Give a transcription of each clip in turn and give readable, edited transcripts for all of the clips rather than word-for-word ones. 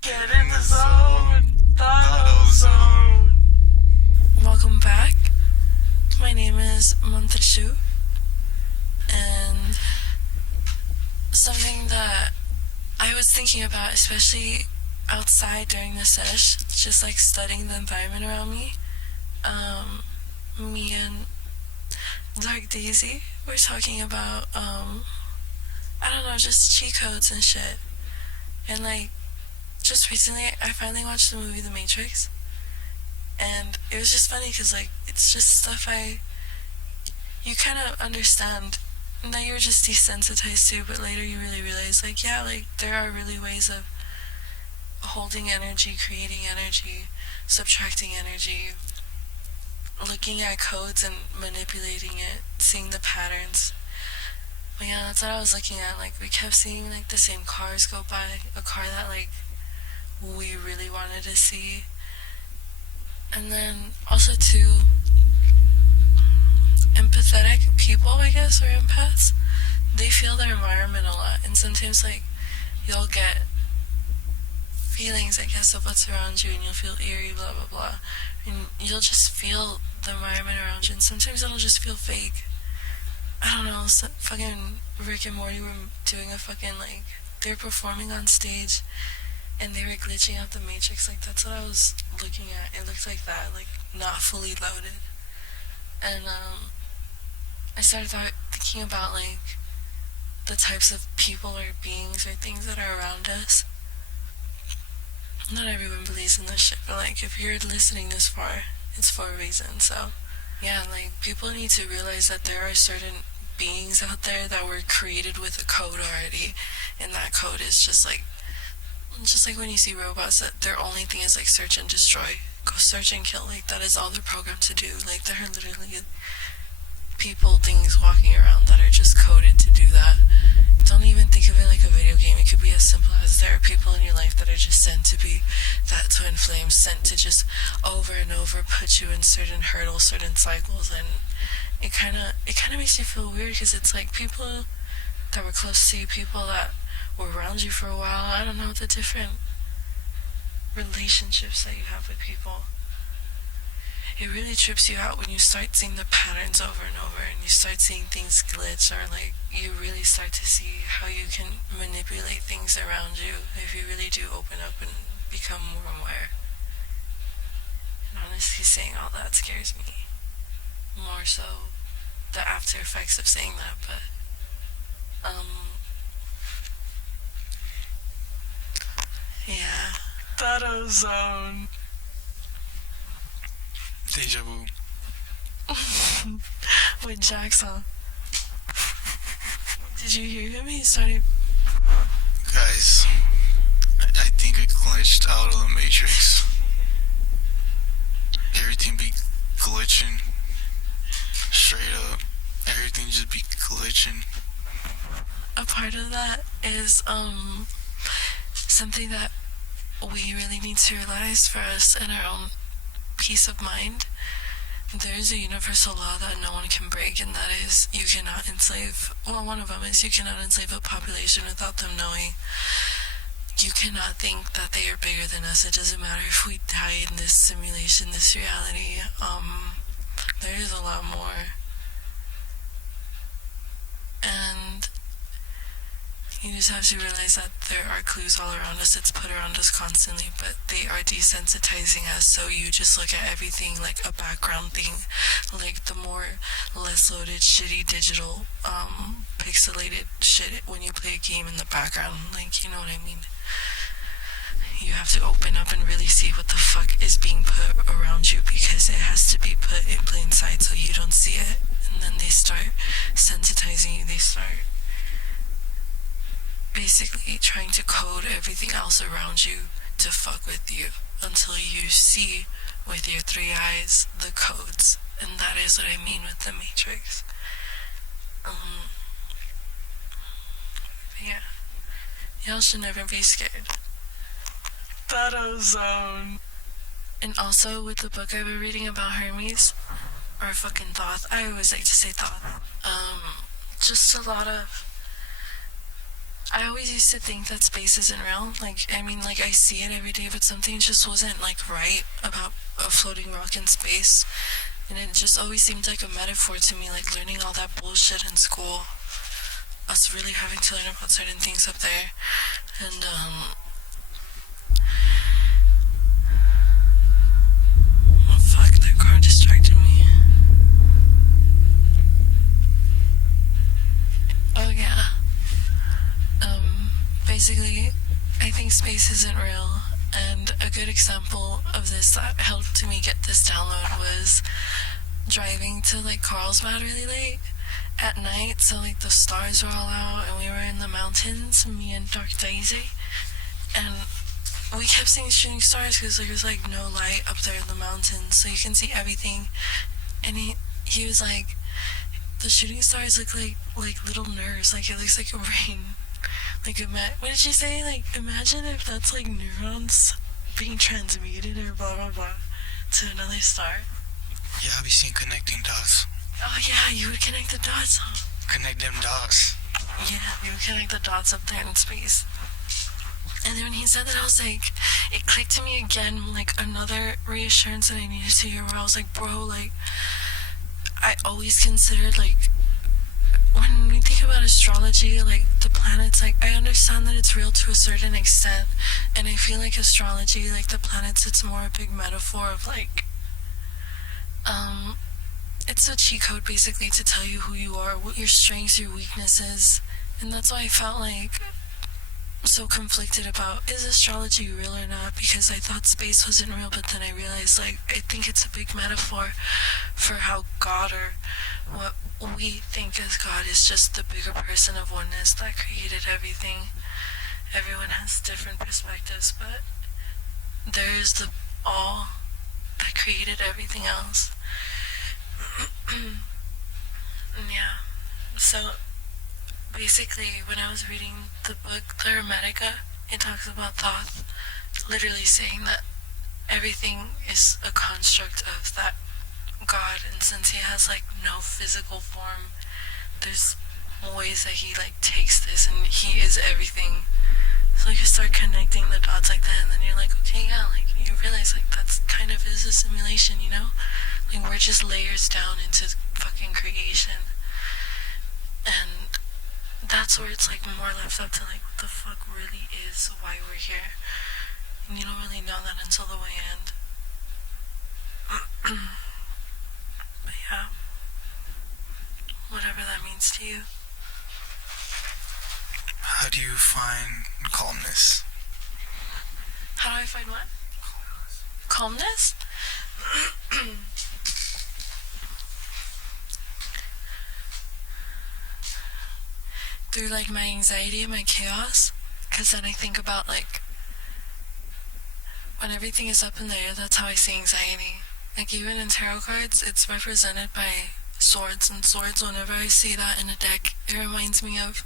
Get in the zone. The zone. Welcome back. My name is Monteshu, and something that I was thinking about, especially outside during the sesh, just like studying the environment around me. Me and Dark Daisy were talking about, I don't know, just cheat codes and shit. And like, just recently, I finally watched the movie The Matrix, and it was just funny because like, it's just stuff you kind of understand that you were just desensitized to, but later you really realize, like, yeah, like, there are really ways of holding energy, creating energy, subtracting energy, looking at codes and manipulating it, seeing the patterns. But yeah, that's what I was looking at. Like, we kept seeing like the same cars go by, a car that like we really wanted to see. And then also too, empathetic people, I guess, or empaths, they feel their environment a lot, and sometimes like you'll get feelings, I guess, of what's around you, and you'll feel eerie, blah blah blah, and you'll just feel the environment around you, and sometimes it'll just feel fake. I don't know, fucking Rick and Morty were doing a fucking like, they're performing on stage, and they were glitching out the Matrix. Like, that's what I was looking at. It looked like that, like not fully loaded, and I started thinking about like the types of people or beings or things that are around us. Not everyone believes in this shit, but like, if you're listening this far, it's for a reason. So yeah, like, people need to realize that there are certain beings out there that were created with a code already, and that code is just like when you see robots, that their only thing is like search and destroy, go search and kill. Like, that is all they're programmed to do. Like, there are literally people, things walking around that are just coded to do that. Don't even think of it like a video game. It could be as simple as there are people in your life that are just sent to be that twin flame, sent to just over and over put you in certain hurdles, certain cycles, and it kind of makes you feel weird, because it's like people that were close to you, people that were around you for a while. I don't know, the different relationships that you have with people. It really trips you out when you start seeing the patterns over and over, and you start seeing things glitch, or like, you really start to see how you can manipulate things around you if you really do open up and become more aware. And honestly, saying all that scares me. More so the after effects of saying that, but yeah. That zone. Deja vu. With Jackson. Did you hear him? He started. Guys, I think I glitched out of the Matrix. Everything be glitching. Straight up. Everything just be glitching. A part of that is something that we really need to realize for us and our own peace of mind. There is a universal law that no one can break, and that is, you cannot enslave, well, one of them is, you cannot enslave a population without them knowing. You cannot think that they are bigger than us. It doesn't matter if we die in this simulation, this reality. There is a lot more. And you just have to realize that there are clues all around us. It's put around us constantly, but they are desensitizing us, so you just look at everything like a background thing. Like, the more less loaded, shitty, digital, pixelated shit when you play a game in the background. Like, you know what I mean? You have to open up and really see what the fuck is being put around you, because it has to be put in plain sight so you don't see it. And then they start sensitizing you. They start basically trying to code everything else around you to fuck with you, until you see with your three eyes the codes. And that is what I mean with the Matrix. Yeah. Y'all should never be scared. That zone. And also, with the book I've been reading about Hermes, or fucking Thoth, I always like to say Thoth, just a lot of I always used to think that space isn't real. Like, I mean, like, I see it every day, but something just wasn't, like, right about a floating rock in space. And it just always seemed like a metaphor to me, like learning all that bullshit in school. Us really having to learn about certain things up there. And, oh, fuck, that car distracted me. Oh, yeah. Basically, I think space isn't real. And a good example of this that helped me get this download was driving to like Carlsbad really late at night. So like the stars were all out and we were in the mountains, me and Dark Daisy. And we kept seeing shooting stars because there was like no light up there in the mountains. So you can see everything. And he was like, the shooting stars look like little nerves. Like it looks like a brain. Like, what did she say? Like, imagine if that's like neurons being transmuted or blah blah blah to another star. Yeah, I be seeing connecting dots. Oh yeah, you would connect the dots, huh? Connect them dots. Yeah, you would connect the dots up there in space. And then when he said that, I was like, it clicked to me again, like another reassurance that I needed to hear. Where I was like, bro, like, I always considered like, when we think about astrology, like the planets, like I understand that it's real to a certain extent, and I feel like astrology, like the planets, it's more a big metaphor of like, it's a cheat code basically to tell you who you are, what your strengths, your weaknesses, and that's why I felt like so conflicted about is astrology real or not, because I thought space wasn't real, but then I realized like I think it's a big metaphor for how God, or what we think as God, is just the bigger person of oneness that created everything. Everyone has different perspectives, but there is the all that created everything else. Yeah. So basically, when I was reading the book The Hermetica, it talks about Thoth literally saying that everything is a construct of that God, and since he has like no physical form, there's ways that he like takes this, and he is everything. So you start connecting the dots like that, and then you're like, okay, yeah, like you realize like that's kind of is a simulation, you know? Like we're just layers down into fucking creation. And that's where it's like more left up to like what the fuck really is why we're here. And you don't really know that until the way end. But yeah. Whatever that means to you. How do you find calmness? How do I find what? Calmness? Through like my anxiety and my chaos. Because then I think about like when everything is up in the air, that's how I see anxiety. Like even in tarot cards, it's represented by swords, and swords, whenever I see that in a deck, it reminds me of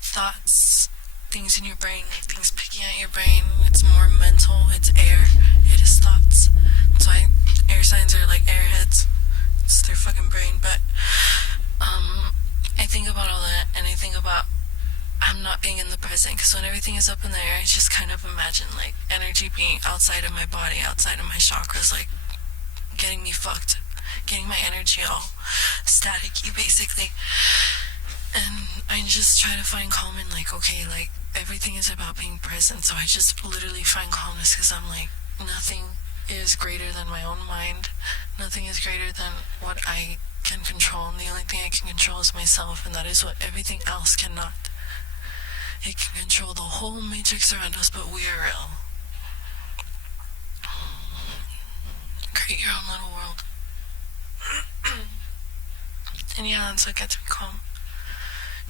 thoughts, things in your brain, like things picking at your brain. It's more mental, it's air, it is thoughts. That's why air signs are like airheads. It's their fucking brain. But I think about all that, and I think about I'm not being in the present, because when everything is up in the air, I just kind of imagine like energy being outside of my body, outside of my chakras, like getting me fucked, getting my energy all staticky basically. And I just try to find calm in like, okay, like everything is about being present, so I just literally find calmness, because I'm like, nothing is greater than my own mind, nothing is greater than what I can control, and the only thing I can control is myself, and that is what everything else cannot. It can control the whole matrix around us, but we are real. Create your own little world. And yeah, that's what gets me calm.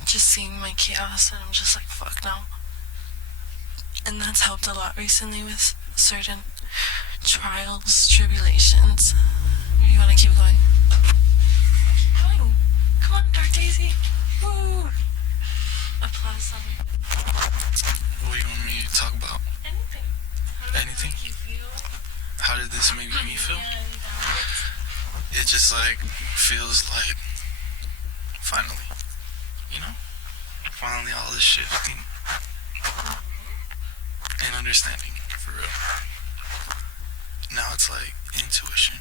Just seeing my chaos, and I'm just like, fuck no. And that's helped a lot recently with certain trials, tribulations. You wanna keep going? Come on, Dark Daisy. Woo! Applause on me. What do you want me to talk about? Anything. Anything? How does it make you feel? How did this make me feel? Yeah, It just like feels like finally, you know, finally all this shifting understanding, for real. Now it's like intuition.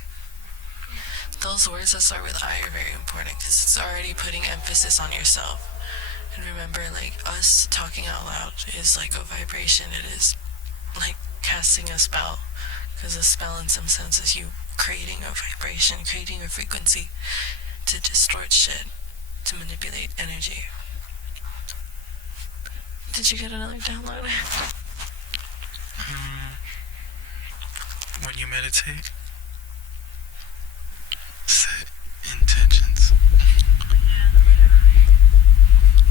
Those words that start with I are very important because it's already putting emphasis on yourself. And remember, like, us talking out loud is like a vibration. It is like casting a spell. Because a spell, in some sense, is you creating a vibration, creating a frequency to distort shit, to manipulate energy. Did you get another download? When you meditate, set intentions.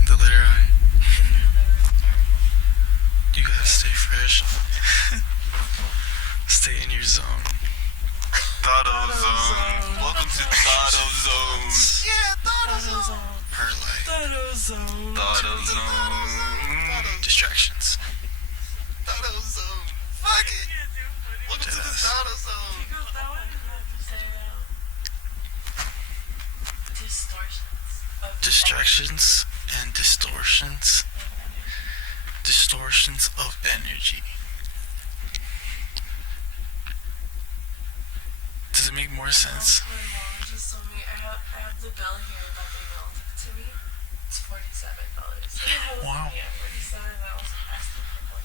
The letter I. You gotta stay fresh. Stay in your zone. Thought zone. Welcome to Thought Zone. Yeah, Thought Zone. Her life. Thought Zone. Distractions. Thought Zone. Fuck it. Welcome to the Thought Zone. Distractions and distortions. Distortions of energy. Does it make more sense? My mom just told me I have the bill here that they mailed to me. It's $47. Wow. Yeah, 47. I was asking for